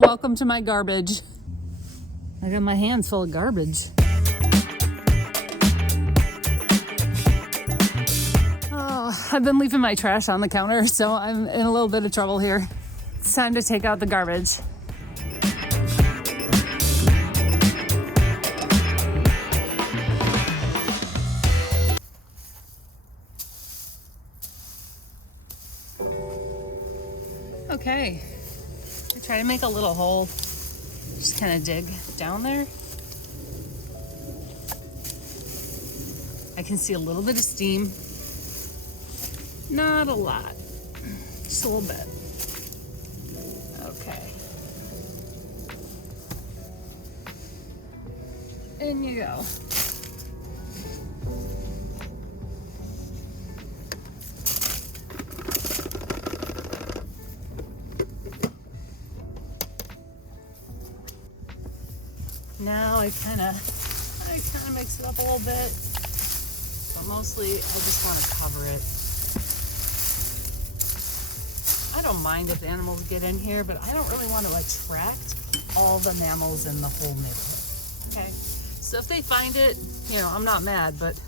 Welcome to my garbage. I got my hands full of garbage. Oh, I've been leaving my trash on the counter, so I'm in a little bit of trouble here. It's time to take out the garbage. Okay. I try to make a little hole, just kind of dig down there. I can see a little bit of steam, not a lot, just a little bit. Okay. In you go. Now I kind of mix it up a little bit, but mostly I just want to cover it. I don't mind if animals get in here, but I don't really want to attract all the mammals in the whole neighborhood. Okay, so if they find it, you know, I'm not mad, but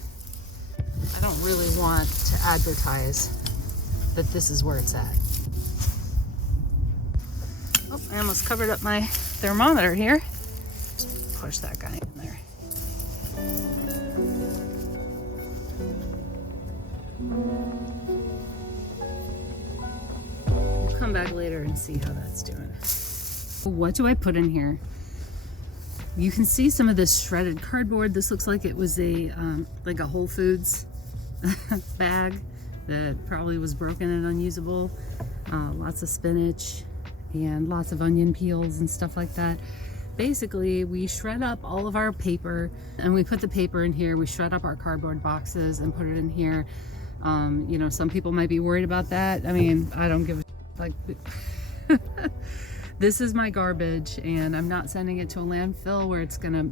I don't really want to advertise that this is where it's at. Oh, I almost covered up my thermometer here. Push that guy in there. We'll come back later and see how that's doing. What do I put in here? You can see some of this shredded cardboard. This looks like it was a like a Whole Foods bag that probably was broken and unusable. Lots of spinach and lots of onion peels and stuff like that. Basically, we shred up all of our paper and we put the paper in here. We shred up our cardboard boxes and put it in here. You know, some people might be worried about that. I mean, I don't give a like. This is my garbage, and I'm not sending it to a landfill where it's gonna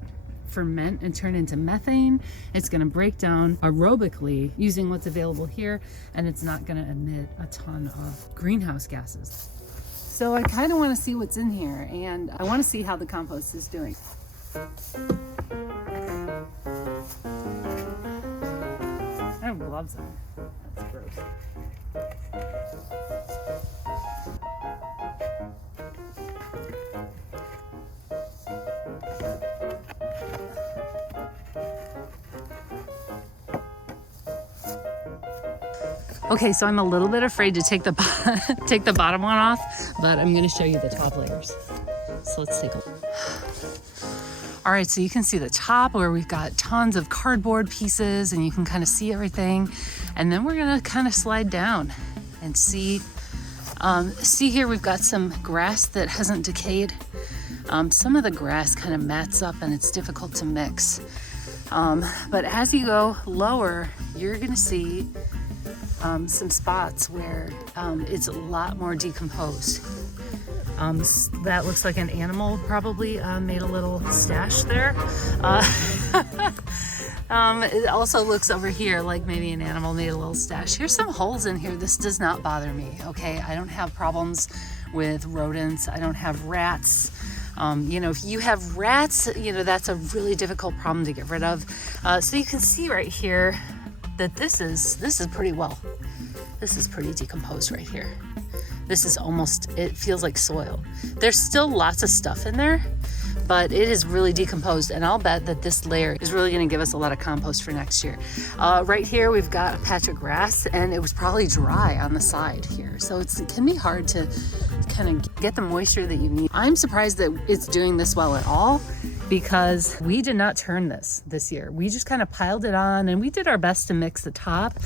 ferment and turn into methane. It's gonna break down aerobically using what's available here, and it's not gonna emit a ton of greenhouse gases. So I kind of want to see what's in here, and I want to see how the compost is doing. I have gloves on. That's gross. Okay, so I'm a little bit afraid to take the bottom one off, but I'm going to show you the top layers. So let's take a look. All right, so you can see the top where we've got tons of cardboard pieces, and you can kind of see everything. And then we're going to kind of slide down and see here we've got some grass that hasn't decayed. Some of the grass kind of mats up and it's difficult to mix. But as you go lower, you're going to see some spots where it's a lot more decomposed. That looks like an animal probably made a little stash there. It also looks over here like maybe an animal made a little stash. Here's some holes in here. This does not bother me, okay? I don't have problems with rodents. I don't have rats. You know, if you have rats, you know, that's a really difficult problem to get rid of. So you can see right here that this is pretty decomposed right here. This is almost, it feels like soil. There's still lots of stuff in there, but it is really decomposed, and I'll bet that this layer is really gonna give us a lot of compost for next year. Right here, we've got a patch of grass, and it was probably dry on the side here. So it can be hard to kind of get the moisture that you need. I'm surprised that it's doing this well at all, because we did not turn this year. We just kind of piled it on, and we did our best to mix the top,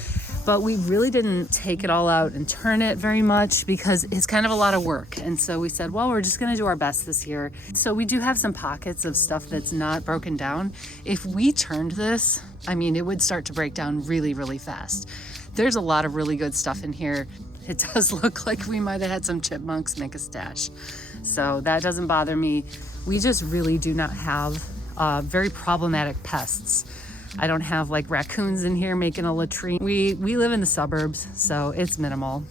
but we really didn't take it all out and turn it very much because it's kind of a lot of work. And so we said, well, we're just gonna do our best this year. So we do have some pockets of stuff that's not broken down. If we turned this, I mean, it would start to break down really, really fast. There's a lot of really good stuff in here. It does look like we might have had some chipmunks make a stash. So that doesn't bother me. We just really do not have very problematic pests. I don't have like raccoons in here making a latrine. We live in the suburbs, so it's minimal.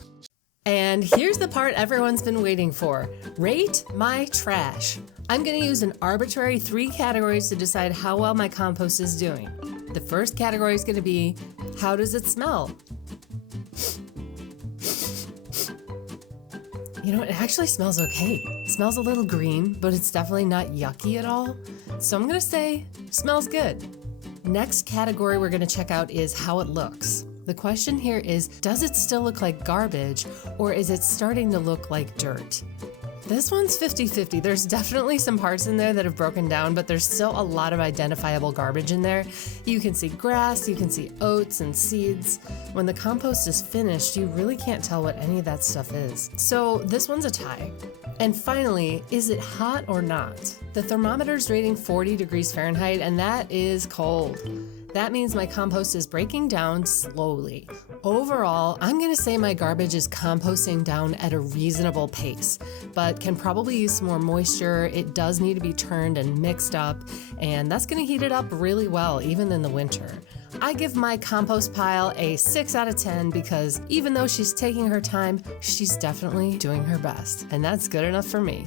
And here's the part everyone's been waiting for. Rate my trash. I'm going to use an arbitrary 3 categories to decide how well my compost is doing. The first category is going to be, how does it smell? You know, it actually smells okay. It smells a little green, but it's definitely not yucky at all. So I'm going to say, smells good. Next category we're going to check out is how it looks. The question here is, does it still look like garbage, or is it starting to look like dirt? This one's 50-50. There's definitely some parts in there that have broken down, but there's still a lot of identifiable garbage in there. You can see grass, you can see oats and seeds. When the compost is finished, you really can't tell what any of that stuff is. So this one's a tie. And finally, is it hot or not? The thermometer's rating 40 degrees Fahrenheit, and that is cold. That means my compost is breaking down slowly. Overall, I'm gonna say my garbage is composting down at a reasonable pace, but can probably use some more moisture. It does need to be turned and mixed up, and that's gonna heat it up really well, even in the winter. I give my compost pile a 6 out of 10 because even though she's taking her time, she's definitely doing her best, and that's good enough for me.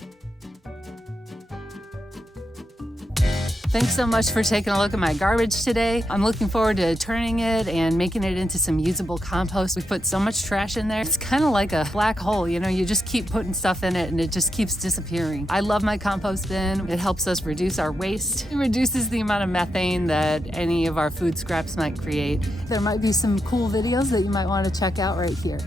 Thanks so much for taking a look at my garbage today. I'm looking forward to turning it and making it into some usable compost. We put so much trash in there. It's kind of like a black hole, you know, you just keep putting stuff in it and it just keeps disappearing. I love my compost bin. It helps us reduce our waste. It reduces the amount of methane that any of our food scraps might create. There might be some cool videos that you might want to check out right here.